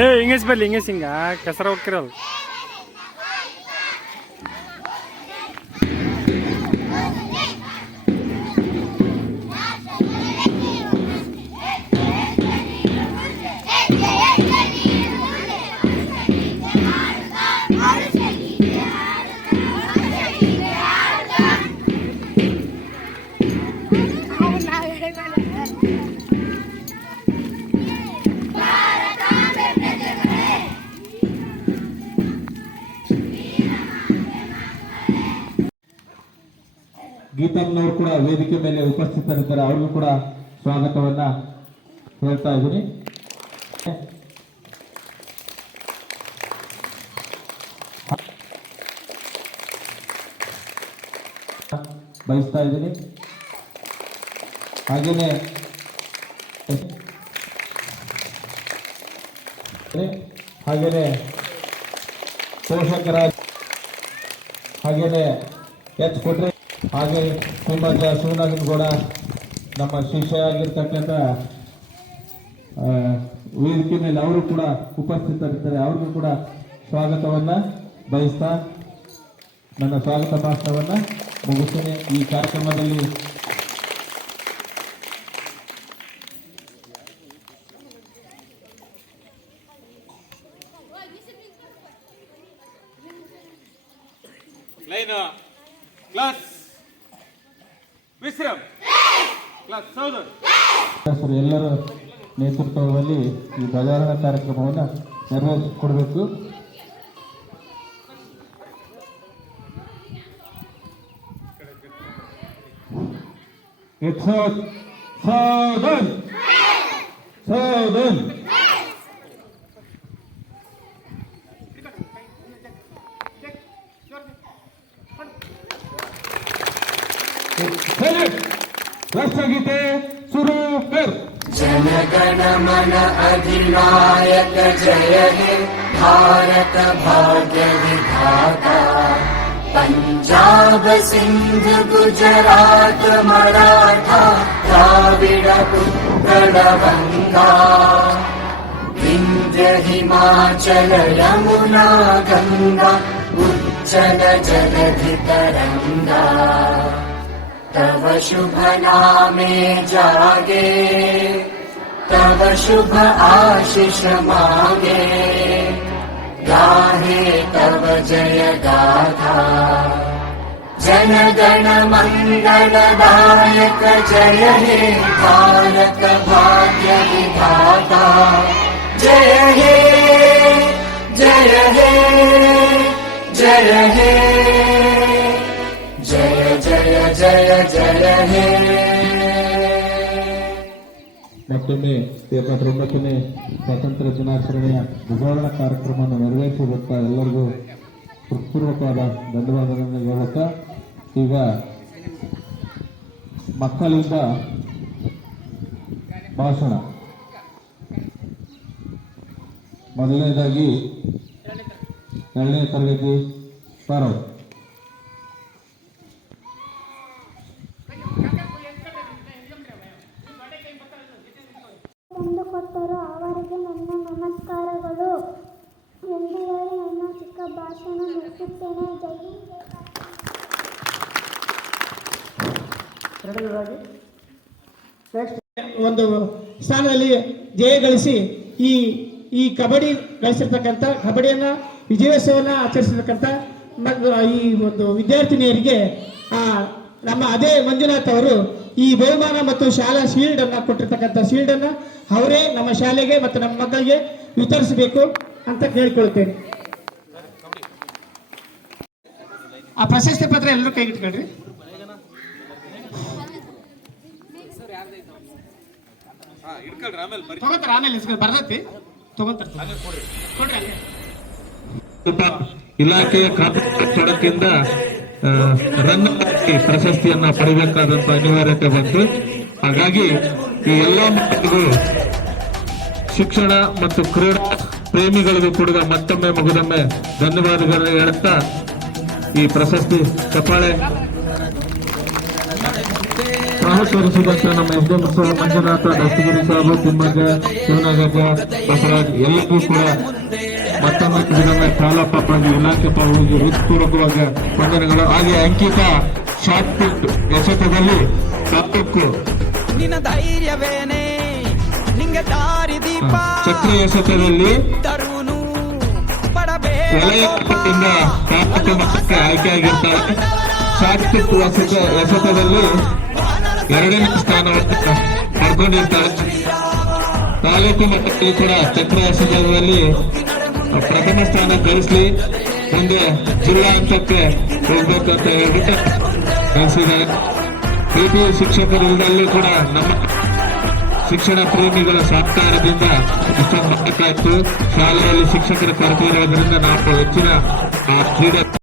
ಏ ಇಂಗ್ಲೀಷ್ ಬರ್ಲಿ ಇಂಗ್ಲೀಷ್ ಹಿಂಗ. ಕೆಸರ ಹೋಗ್ತಿರಲ್ಲ. ಗೀತಮ್ಮನವರು ಕೂಡ ವೇದಿಕೆ ಮೇಲೆ ಉಪಸ್ಥಿತರಿದ್ದಾರೆ. ಅವ್ರಿಗೂ ಕೂಡ ಸ್ವಾಗತವನ್ನ ಹೇಳ್ತಾ ಇದ್ದೀನಿ. ಬಯಸ್ತಾ ಇದ್ದೀನಿ. ಹಾಗೇನೆ ಹಾಗೇನೆ ಪೋಷಕರ ಹಾಗೇನೆ ಎಚ್ ಕೊಟ್ರೆ ಹಾಗೆ ಶ್ರೀಮಂತ ಕೂಡ ನಮ್ಮ ಶಿಷ್ಯ ಆಗಿರ್ತಕ್ಕಂಥ ವೇದಿಕೆ ಮೇಲೆ ಅವರು ಕೂಡ ಉಪಸ್ಥಿತರಿರ್ತಾರೆ ಅವ್ರಿಗೂ ಕೂಡ ಸ್ವಾಗತವನ್ನು ಬಯಸ್ತಾ ನನ್ನ ಸ್ವಾಗತ ಭಾಷಣವನ್ನು ಮುಗಿಸ್ತೇನೆ. ಈ ಕಾರ್ಯಕ್ರಮದಲ್ಲಿ ಲೈನ್ ಕ್ಲಾಸ್ ಸರ್ ಎಲ್ಲರ ನೇತೃತ್ವದಲ್ಲಿ ಈ ಧ್ವಜಾರೋಹಣ ಕಾರ್ಯಕ್ರಮವನ್ನು ನೆರವೇರಿಸಿಕೊಡಬೇಕು ಸೌದನ್ ಸೌದನ್ रूप जनगण मन अधिनायक जय हे भारत भाग्य विधाता पञ्जाब सिंह गुजरात मराठा काविड उत्तर गङ्गा हिमाचल यमुना गङ्गा उच्चल जलधितरङ्गा तव शुभ नामे जागे तव शुभ आशिष मागे। गाहे तव जय गाथा। जन गण मङ्गलदायक जय हे भारत भाग्य विधाता। जय हे जय हे जय हे ಜಯ ಜಯ ಹೇ. ಮತ್ತೊಮ್ಮೆ ಎರಡೊಂಬತ್ತನೇ ಸ್ವಾತಂತ್ರ್ಯ ದಿನಾಚರಣೆಯ ಉಗಾರಣ ಕಾರ್ಯಕ್ರಮವನ್ನು ನೆರವೇರಿಸುತ್ತಾ ಎಲ್ಲರಿಗೂ ಹೃತ್ಪೂರ್ವಕವಾದ ಧನ್ಯವಾದಗಳನ್ನು ಹೇಳುತ್ತಾ, ಈಗ ಮಕ್ಕಳಿಂದ ಭಾಷಣ. ಮೊದಲನೇದಾಗಿ ಎರಡನೇ ತರಗತಿ ಪಾರ್ವತಿ ಒಂದು ಸ್ಥಾನದಲ್ಲಿ ಜಯ ಗಳಿಸಿ ಈ ಈ ಕಬಡ್ಡಿ ಗಳಿಸಿರ್ತಕ್ಕಂಥ, ಕಬಡ್ಡಿಯನ್ನ ವಿಜಯೋತ್ಸವನ ಆಚರಿಸಿರ್ತಕ್ಕಂಥ ಈ ಒಂದು ವಿದ್ಯಾರ್ಥಿನಿಯರಿಗೆ, ಆ, ನಮ್ಮ ಅದೇ ಮಂಜುನಾಥ್ ಅವರು ಈ ಬಹುಮಾನ ಮತ್ತು ಶಾಲಾ ಶೀಲ್ಡ್ ಅನ್ನ ಕೊಟ್ಟಿರ್ತಕ್ಕಂಥ ಶೀಲ್ಡ್ ಅನ್ನ ಅವರೇ ನಮ್ಮ ಶಾಲೆಗೆ ಮತ್ತು ನಮ್ಮ ಮಕ್ಕಳಿಗೆ ವಿತರಿಸಬೇಕು ಅಂತ ಕೇಳಿಕೊಳ್ಳುತ್ತೇನೆ. ಆ ಪ್ರಶಸ್ತಿ ಪತ್ರ ಎಲ್ಲರೂ ಕೈಗಿಟ್ಕೊಳ್ರಿ ತಗೋತಾರ, ಆಮೇಲೆ ಇಸ್ಕೊಂಡು ಬರ್ತೈತಿ. ತಗೋತಾರ ಇಲಾಖೆಯ ಕಟ್ಟಡಕ್ಕಿಂದ ರನ್ ಪ್ರಶಸ್ತಿಯನ್ನ ಪಡೆಯಬೇಕಾದಂತ ಅನಿವಾರ್ಯತೆ ಬಂತು. ಹಾಗಾಗಿ ಈ ಎಲ್ಲ ಮಕ್ಕಳು ಶಿಕ್ಷಣ ಮತ್ತು ಕ್ರೀಡಾ ಪ್ರೇಮಿಗಳಿಗೂ ಕೂಡ ಮತ್ತೊಮ್ಮೆ ಮಗದೊಮ್ಮೆ ಧನ್ಯವಾದಗಳನ್ನು ಹೇಳುತ್ತಾ ಈ ಪ್ರಶಸ್ತಿ ಚಪ್ಪಾಳೆ ಸಹಕರಿಸಿದಂತ ನಮ್ಮ S D M Manjunatha Dastagiri Sabu Timmajja Shivanagajja Basavaraj ಎಲ್ಲರಿಗೂ ಕೂಡ ಮತ್ತೊಮ್ಮೆ ಇದನ್ನ ಶಾಲಪ್ಪ ಪರವಾಗಿ ಇಲಾಖೆ ಪರವಾಗಿ ಹೃತ್ಪೂರ್ವಕವಾದ ವಂದನೆಗಳು. ಹಾಗೆ ಅಂಕಿತ ಶಾರ್ಟ್ ಪುಟ್ ಎಸೆತದಲ್ಲಿ ತಾಲೂಕು ನಿನ್ನ ಧೈರ್ಯವೇನೆ ನಿಂಗೆ ದಾರಿ ದೀಪ ಚಕ್ರ ಎಸೆತದಲ್ಲಿ ವಲಯ ತಾಲೂಕು ಮಟ್ಟಕ್ಕೆ ಆಯ್ಕೆಯಾಗಿರ್ತಾರೆ ಶಾರ್ಟ್ ವಸತ ವಸತದಲ್ಲಿ ಎರಡನೇ ಸ್ಥಾನವನ್ನು ಪಡ್ಕೊಂಡಿರ್ತಾರೆ ತಾಲೂಕು ಮಟ್ಟದಲ್ಲಿ ಕೂಡ ಚಕ್ರ ಎಸೆತದಲ್ಲಿ ಪ್ರಥಮ ಸ್ಥಾನ ಗಳಿಸಲಿ ಮುಂದೆ ಜಿಲ್ಲಾ ಹಂತಕ್ಕೆ ಹೋಗ್ಬೇಕು ಅಂತ ಹೇಳ್ಬಿಟ್ಟು ಕಳಿಸಿದ್ದಾರೆ ಪಿ ಶಿಕ್ಷಕರಿಂದಲೂ ಕೂಡ ನಮ್ಮ ಶಿಕ್ಷಣ ಪ್ರೇಮಿಗಳ ಸಹಕಾರದಿಂದ ಇಷ್ಟೊಂದು ಶಾಲೆಯಲ್ಲಿ ಶಿಕ್ಷಕರ ಕೊರತೆ ಇರೋದ್ರಿಂದ ನಾವು ಹೆಚ್ಚಿನ ಕ್ರೀಡೆ